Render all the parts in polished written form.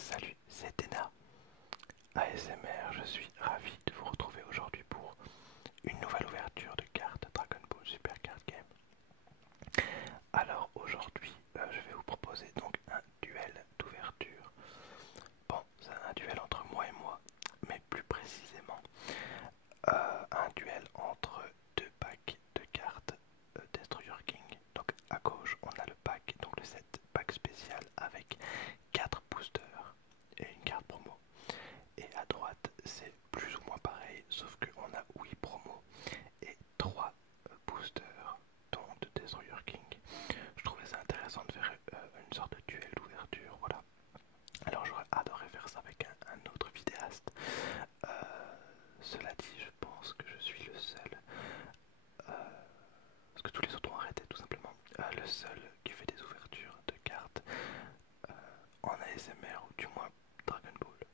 Salut, c'est Tena, ASMR. Je suis ravi de vous retrouver aujourd'hui pour une nouvelle ouverture de cartes Dragon Ball Super Card Game. Alors aujourd'hui, je vais vous proposer donc un duel d'ouverture. Bon, c'est un duel entre moi et moi, mais plus précisément un duel entre deux packs de cartes Destroyer King. Donc à gauche, on a le pack, donc le set pack spécial avec 4 boosters et une carte promo. Et à droite, c'est plus ou moins pareil, sauf qu'on a 8 promos et 3 boosters, donc de Destroyer King. Je trouvais ça intéressant de faire une sorte de duel d'ouverture, voilà. Alors j'aurais adoré faire ça avec un autre vidéaste. Cela dit, je pense que je suis le seul, parce que tous les autres ont arrêté tout simplement, le seul qui fait des ouvertures de cartes en ASMR, ou du moins Dragon Ball.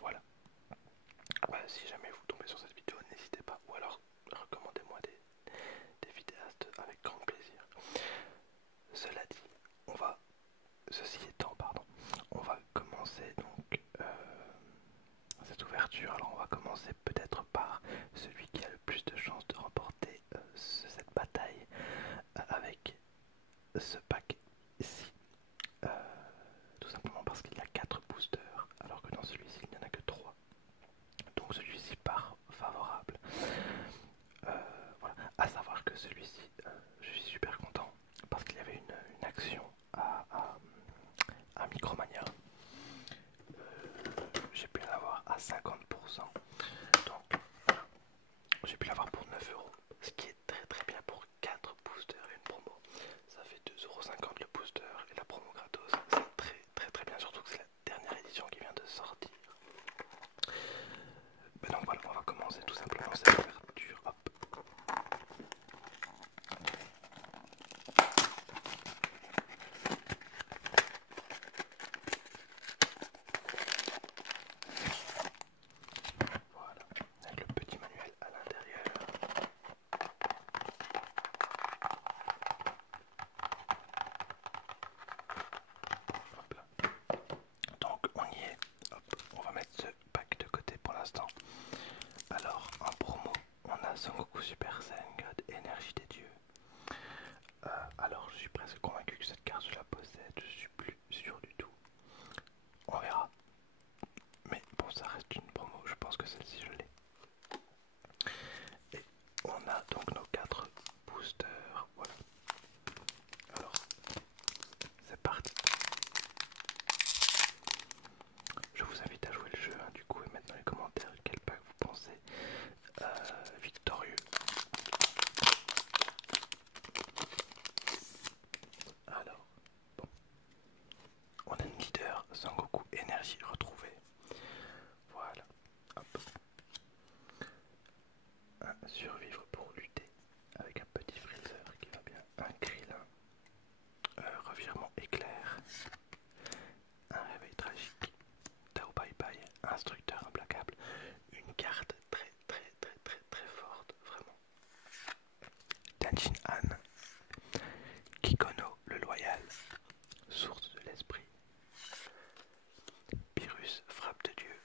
Voilà. Si jamais vous tombez sur cette vidéo, n'hésitez pas, ou alors recommandez-moi des vidéastes avec grand plaisir. Cela dit, ceci étant, on va commencer donc cette ouverture. Alors on va commencer peut-être par celui qui a le plus de chances de remporter cette bataille avec ce pack ici. Tout simplement parce qu'il y a 4 boosters, alors que dans celui-ci il n'y en a que 3. Donc celui-ci part favorable. Voilà. À savoir que celui-ci, je suis super content parce qu'il y avait une action à Micromania. J'ai pu l'avoir à 50%. Donc j'ai pu l'avoir pour 9 euros, ce qui est très très bien pour 4 boosters et une promo. Ça fait 2,50 € le booster et la promo gratos. C'est très très très bien, surtout que c'est la dernière édition qui vient de sortir. Donc voilà, on va commencer tout simplement cette ouverture. Hop. Voilà, avec le petit manuel à l'intérieur. Hop là. Donc on y est. Hop, on va mettre ce pack de côté pour l'instant. Alors en promo, on a Son Goku Super Saiyan God, Énergie des dieux. Alors je suis presque convaincu que cette carte je la possède, je suis plus sûr du tout. On verra. Mais bon, ça reste une promo, je pense que celle-ci je l'ai. Et on a donc nos 4 boosters. Voilà. Alors, c'est parti. Je vous invite à jouer le jeu, hein, du coup, et mettre dans les commentaires quel pack vous pensez victorieux. Alors, bon. On a une leader, Sangoku, énergie retrouvée. Voilà. Hop. Un survivre pour lutter avec un petit freezer qui va bien. Un Krillin. Revirement éclair. Un réveil tragique. Tao Pai Pai. Instructeur implacable. Une carte très très très très très forte, vraiment. Danchin Han. Kikono le loyal. Source de l'esprit. Pyrrhus frappe de Dieu.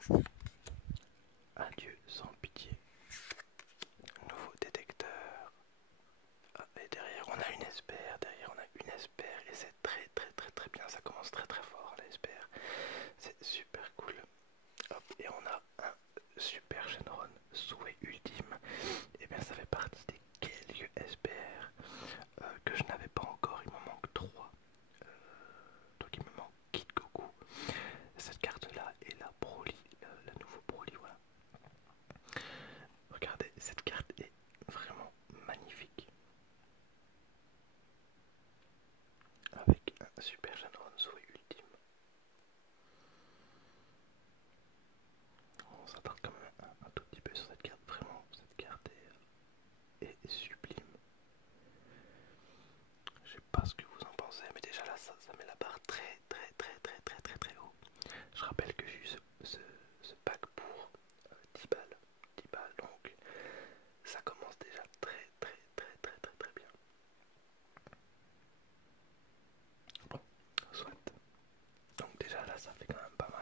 Un dieu sans pitié. Nouveau détecteur. Ah, et derrière on a une espère, et c'est très très très très bien, ça commence très très fort l'espère. C'est super cool. Hop, et on a un super Shenron, souhait ultime. Et bien ça fait partie des quelques SPR que je n'avais pas encore, il m'en manque 3. Donc il me manque Kid Goku. Cette carte là est la Broly, la nouveau Broly, voilà. Regardez, cette carte est vraiment magnifique. Avec un super Shenron souhait ultime. On s'attarde quand même un tout petit peu sur cette carte, vraiment, cette carte est sublime. Je sais pas ce que vous en pensez, mais déjà là ça met la barre très très très très très très très haut. Je rappelle que j'ai eu ce pack pour 10 balles. 10 balles, donc ça commence déjà très très très très très très bien. Bon, soit. Donc déjà là ça fait quand même pas mal.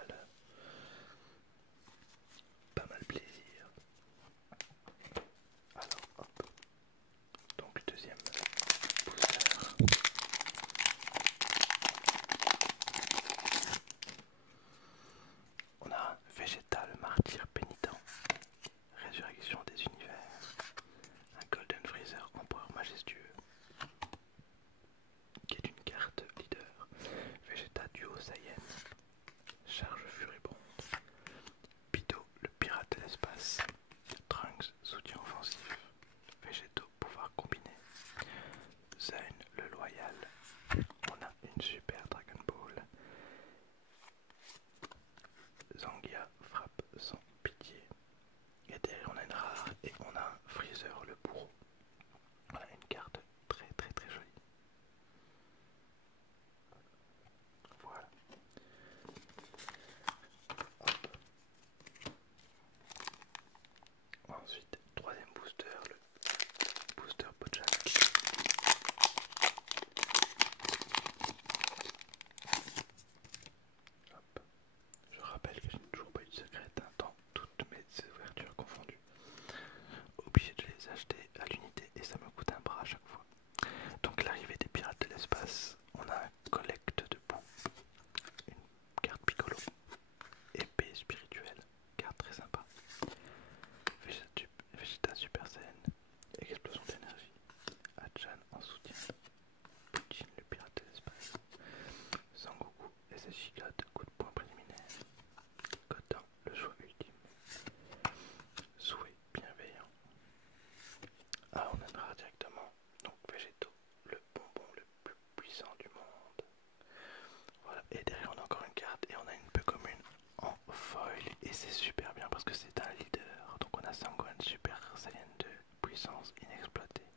c'est super bien parce que c'est un leader. Donc on a Sangohan Super Saiyan 2, puissance inexploitée.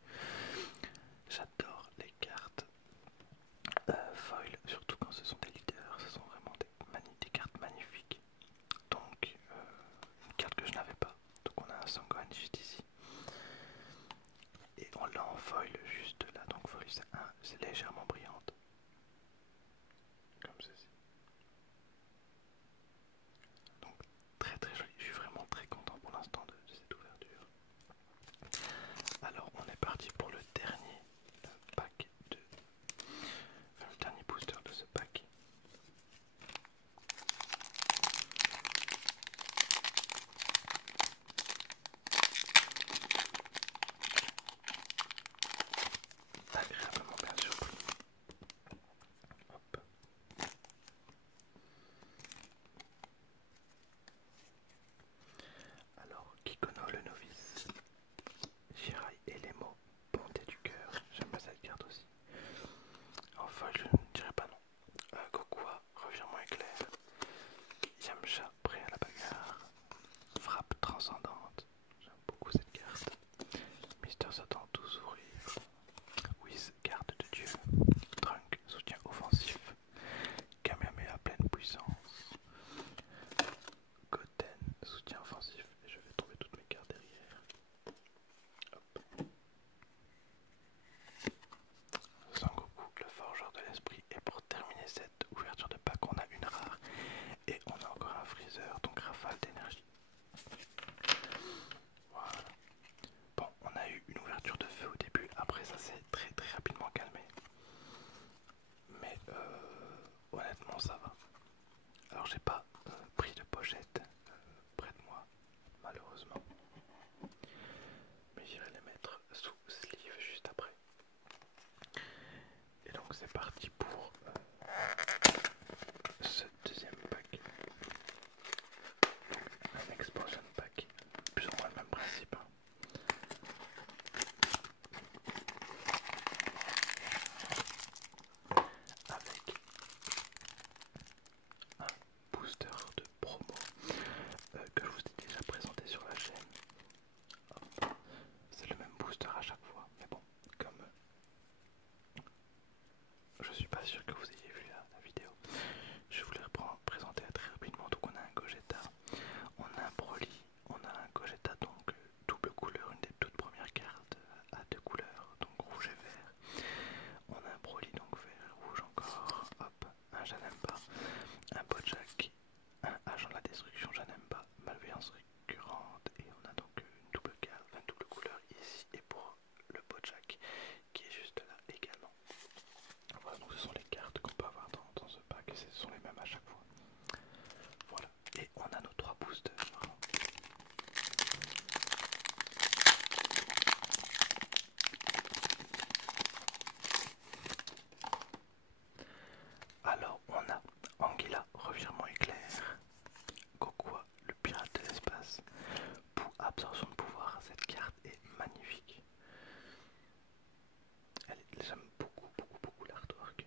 J'adore les cartes foil, surtout quand ce sont des leaders. Ce sont vraiment des cartes magnifiques. Donc une carte que je n'avais pas. Donc on a un Sangohan juste ici. Et on l'a en foil juste là. Donc foil c'est légèrement brillante. Comme ceci. Donc très très joli. Je suis vraiment très content pour l'instant de cette ouverture. Alors on est parti pour le dernier pack de... Enfin, le dernier booster de ce pack. Agréablement bien surpris. Hop. Alors, Kikono le novice, Shirai et les mots, bonté du cœur, j'aime pas cette carte aussi. Enfin, je ne dirais pas non. Kokua, revirement éclair, Yamcha, prêt à la bagarre, frappe transcendante, j'aime beaucoup cette carte. Mister Satan, tout sourire, Whis, garde de Dieu, Trunk, soutien offensif, Kamehameha, pleine puissance, Goten, soutien offensif, et je vais trouver toutes mes cartes derrière. Hop. Sangoku, le forgeur de l'esprit, et pour terminer cette ouverture de pack, on a une rare, et on a encore un freezer, donc rafale d'énergie. Voilà. Bon, on a eu une ouverture de feu au début, après ça s'est très très rapidement calmé. Mais honnêtement ça va. Alors j'ai pas pris de pochette près de moi, malheureusement. Mais j'irai les mettre sous sleeve juste après. Et donc c'est parti pour ce deuxième pack. Un expansion pack, plus ou moins le même principe. Avec un booster de promo que je vous ai déjà présenté sur la chaîne. C'est le même booster à chaque fois, mais bon, comme je suis pas sûr que vous ayez vu la vidéo, je voulais présenter très rapidement. Donc on a un Gogeta, on a un Broly, on a un Gogeta donc double couleur, une des toutes premières cartes à deux couleurs, donc rouge et vert. On a un Broly donc vert et rouge encore, hop, un Janemba, un Bojack, un agent de la destruction Janemba, malveillance récurrente, et on a donc une double carte, enfin double couleur ici et pour le Bojack qui est juste là également. Voilà, donc ce sont les cartes qu'on peut avoir dans ce pack et ce sont les mêmes à chaque fois. Voilà, et on a nos trois boosters. Alors on a Anguilla, revirement éclair, Kokua, le pirate de l'espace, pour absorption de pouvoir. Cette carte est magnifique. J'aime beaucoup l'artwork.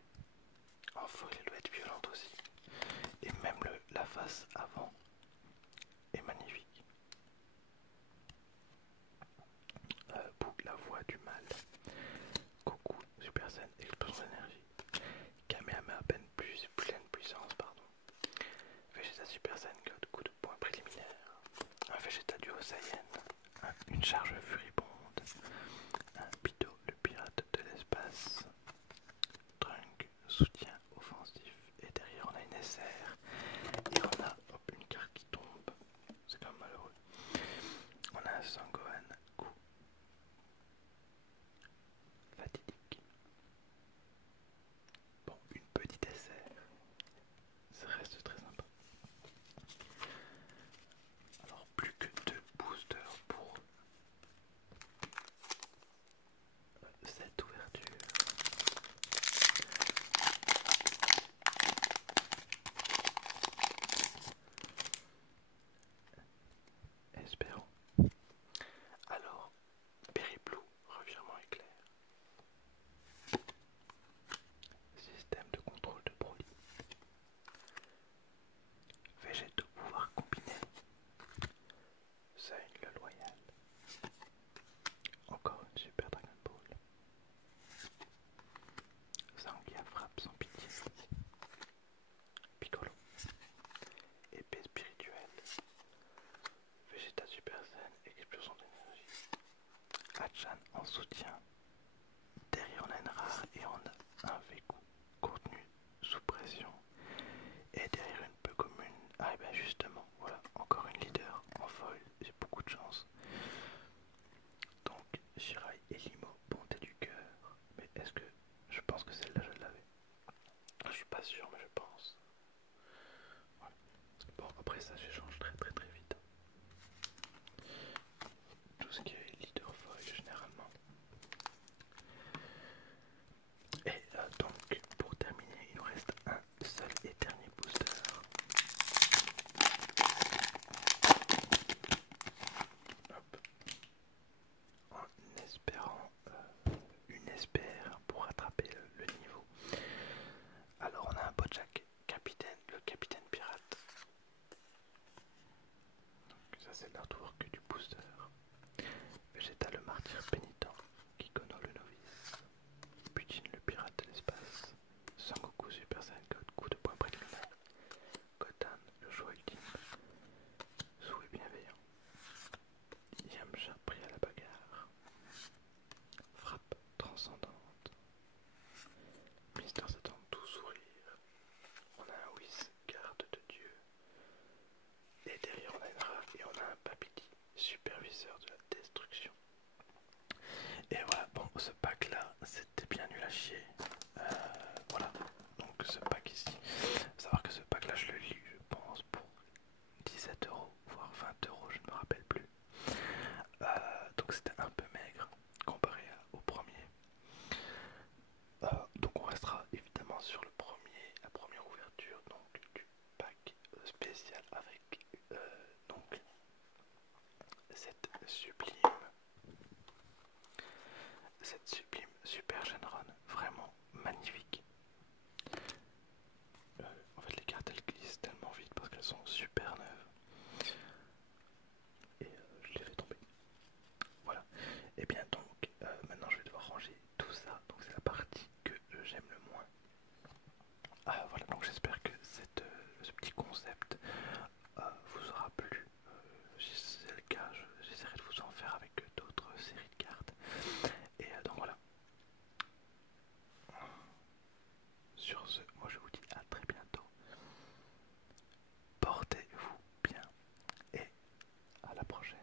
En foil elle doit être violente aussi. Et même la face avant est magnifique. Pour la voix du mal, Goku, Super Saiyan, explosion d'énergie, Kamehameha pleine puissance, pardon. Vegeta Super Saiyan God, coup de poing préliminaire, un Vegeta Duo Saiyan, une charge furibonde, un Pido, le pirate de l'espace, Trunk, soutien offensif, et derrière on a une SR, et on a une carte qui tombe, c'est quand même malheureux. On a un Sangohan, coup fatidique. Bon, une petite SR, ça reste très sympa. Alors plus que deux boosters pour bien nul à chier. Voilà, donc ce pack ici, faut savoir que ce pack là je le lis je pense pour 17 euros, voire 20 euros, je ne me rappelle plus. Donc c'était un peu maigre comparé au premier. Donc on restera évidemment sur la première ouverture donc, du pack spécial avec donc cette sublime Super Shenron, vraiment magnifique. En fait les cartes elles glissent tellement vite parce qu'elles sont super neuves et je les fais tomber. Voilà. Et bien donc maintenant je vais devoir ranger tout ça, donc c'est la partie que j'aime le moins. Voilà, donc j'espère que ce petit concept vous aura plu. Si c'est le cas, j'essaierai de vous en faire avec d'autres séries de cartes. Et donc voilà. Sur ce, moi je vous dis à très bientôt. Portez-vous bien et à la prochaine.